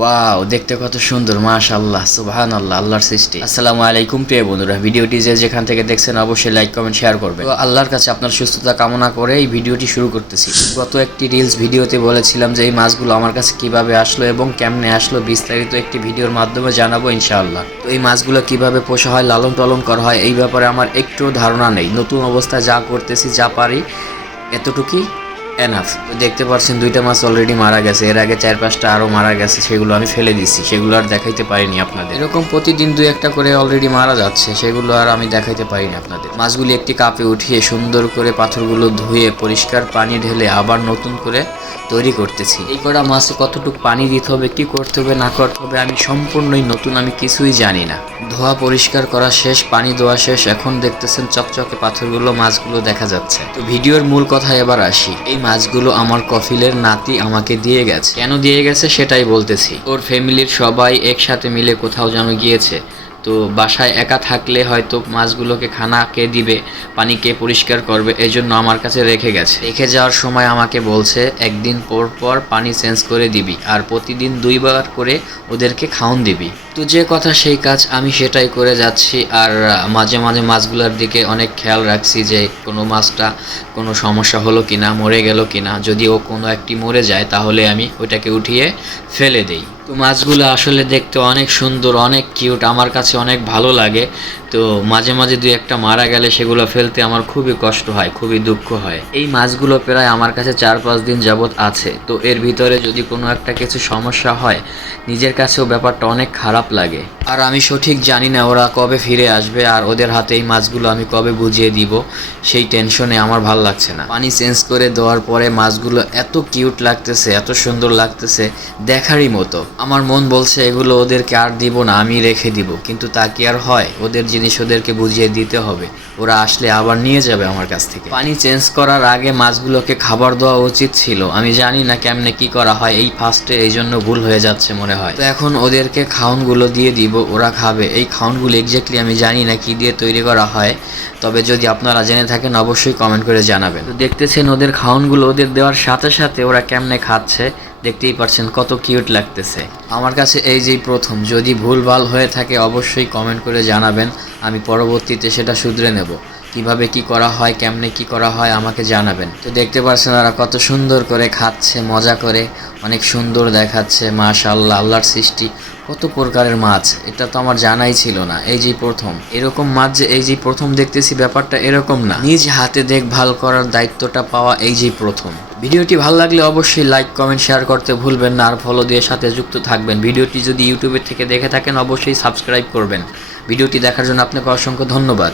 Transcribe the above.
Wow দেখতে কত সুন্দর, মাশাআল্লাহ সুবহান আল্লাহ আল্লাহর সৃষ্টি। আসসালামু আলাইকুম, প্রিয় বন্ধুরা, ভিডিওটি যে যেখান থেকে দেখছেন অবশ্যই লাইক কমেন্ট শেয়ার করবেন। তো আল্লাহর কাছে আপনার সুস্থতা কামনা করে এই ভিডিওটি শুরু করতেছি। গত একটি রিলস ভিডিওতে বলেছিলাম যে এই মাছগুলো আমার কাছে কীভাবে আসলো এবং কেমনে আসলো, বিস্তারিত একটি ভিডিওর মাধ্যমে জানাব ইনশাআল্লাহ। তো এই মাছগুলো কীভাবে পোষা হয়, লালন পালন করা হয়, এই ব্যাপারে আমার একটুও ধারণা নেই। নতুন অবস্থায় যা করতেছি, যা পারি, এতটুকুই। এনাফ দেখতে পাচ্ছেন দুইটা মাছ অলরেডি মারা গেছে। এর আগে চার পাঁচটা আরও মারা গেছে, সেগুলো আমি ফেলে দিছি। সেগুলো আর দেখাইতে পারিনি আপনাদের। এরকম প্রতিদিন দুই একটা করে অলরেডি মারা যাচ্ছে, সেগুলো আর আমি দেখাইতে পারিনি আপনাদের। মাছগুলি একটি কাপে উঠিয়ে সুন্দর করে পাথরগুলো ধুয়ে পরিষ্কার পানি ঢেলে আবার নতুন করে তৈরি করতেছি। এই কটা মাছে কতটুকু পানি দিতে হবে, কি করতে হবে, না করতে হবে, আমি সম্পূর্ণই নতুন, আমি কিছুই জানি না। ধোয়া পরিষ্কার করা শেষ, পানি দেওয়া শেষ, এখন দেখতেছেন চকচকে পাথরগুলো, মাছগুলো দেখা যাচ্ছে। তো ভিডিওর মূল কথায় এবার আসি। এই মাছগুলো আমার কফিলের নাতি আমাকে দিয়ে গেছে। কেন দিয়ে গেছে সেটাই বলতেছি। ওর ফ্যামিলির সবাই একসাথে মিলে কোথাও যেন গিয়েছে। তো বাসায় একা থাকলে হয়তো মাছগুলোকে খানা কে দিবে পানি কে পরিষ্কার করবে এই জন্য আমার কাছে রেখে গেছে। রেখে যাওয়ার সময় আমাকে বলছে, একদিন পর পর পানি চেঞ্জ করে দিবি আর প্রতিদিন দুইবার করে ওদেরকে খাওন দিবি। তো যে কথা সেই কাজ আমি সেটাই করে যাচ্ছি আর মাঝে মাঝে মাছগুলোর দিকে অনেক খেয়াল রাখছি যে কোনো মাছটা কোনো সমস্যা হলো কিনা, মরে গেল কিনা। যদি ও কোনো একটি মরে যায়, তাহলে আমি ওইটাকে উঠিয়ে ফেলে দেই। তো মাছগুলো আসলে দেখতে অনেক সুন্দর অনেক কিউট আমার কাছে অনেক ভালো লাগে। তো মাঝে মাঝে দুই একটা মারা গেলে সেগুলো ফেলতে আমার খুবই কষ্ট হয়, খুবই দুঃখ হয়। এই মাছগুলো প্রায় আমার কাছে চার পাঁচ দিন যাবৎ আছে। তো এর ভিতরে যদি কোনো একটা কিছু সমস্যা হয়, নিজের কাছেও ব্যাপারটা অনেক খারাপ লাগে। আর আমি সঠিক জানি না ওরা কবে ফিরে আসবে আর ওদের হাতে এই মাছগুলো আমি কবে বুঝিয়ে দিব, সেই টেনশনে আমার ভালো লাগছে না। পানি চেঞ্জ করে দেওয়ার পরে মাছগুলো এত কিউট লাগতেছে, এত সুন্দর লাগতেছে, দেখারই মতো। আমার মন বলছে এগুলো ওদেরকে আর দিব না, আমি রেখে দিব। কিন্তু তা কি আর হয়? ওদের জিনিস ওদেরকে বুঝিয়ে দিতে হবে। ওরা আসলে আবার নিয়ে যাবে আমার কাছ থেকে। পানি চেঞ্জ করার আগে মাছগুলোকে খাবার দেওয়া উচিত ছিল। আমি জানি না কেমনে কি করা হয়, এই ফার্স্টে এই জন্য ভুল হয়ে যাচ্ছে মনে হয়। তো এখন ওদেরকে খাউনগুলো দিয়ে দিব, ওরা খাবে। এই খাউনগুলো এক্স্যাক্টলি আমি জানি না কি দিয়ে তৈরি করা হয়। তবে যদি আপনারা জেনে থাকেন, অবশ্যই কমেন্ট করে জানাবেন। তো দেখতেছেন ওদের খাউনগুলো ওদের দেওয়ার সাথে সাথে ওরা কেমনে খাচ্ছে। দেখতেই পারছেন কত কিউট লাগতেছে। আমার কাছে এই যেই প্রথম, যদি ভুলভাল হয়ে থাকে অবশ্যই কমেন্ট করে জানাবেন, আমি পরবর্তীতে সেটা শুধরে নেব। কীভাবে কি করা হয়, কেমনে কি করা হয়, আমাকে জানাবেন। তো দেখতে পাচ্ছেন ওরা কত সুন্দর করে খাচ্ছে, মজা করে, অনেক সুন্দর দেখাচ্ছে, মাশাআল্লাহ, আল্লাহর সৃষ্টি, কত প্রকারের মাছ, এটা তো আমার জানাই ছিল না, এই যে প্রথম। এরকম মাছ যে এই যে প্রথম দেখতেছি, ব্যাপারটা এরকম না। নিজ হাতে দেখভাল করার দায়িত্বটা পাওয়া এই যে প্রথম। ভিডিওটি ভালো লাগলে অবশ্যই লাইক কমেন্ট শেয়ার করতে ভুলবেন না আর ফলো দিয়ে সাথে যুক্ত থাকবেন। ভিডিওটি যদি ইউটিউবের থেকে দেখে থাকেন, অবশ্যই সাবস্ক্রাইব করবেন। ভিডিওটি দেখার জন্য আপনাকে অসংখ্য ধন্যবাদ।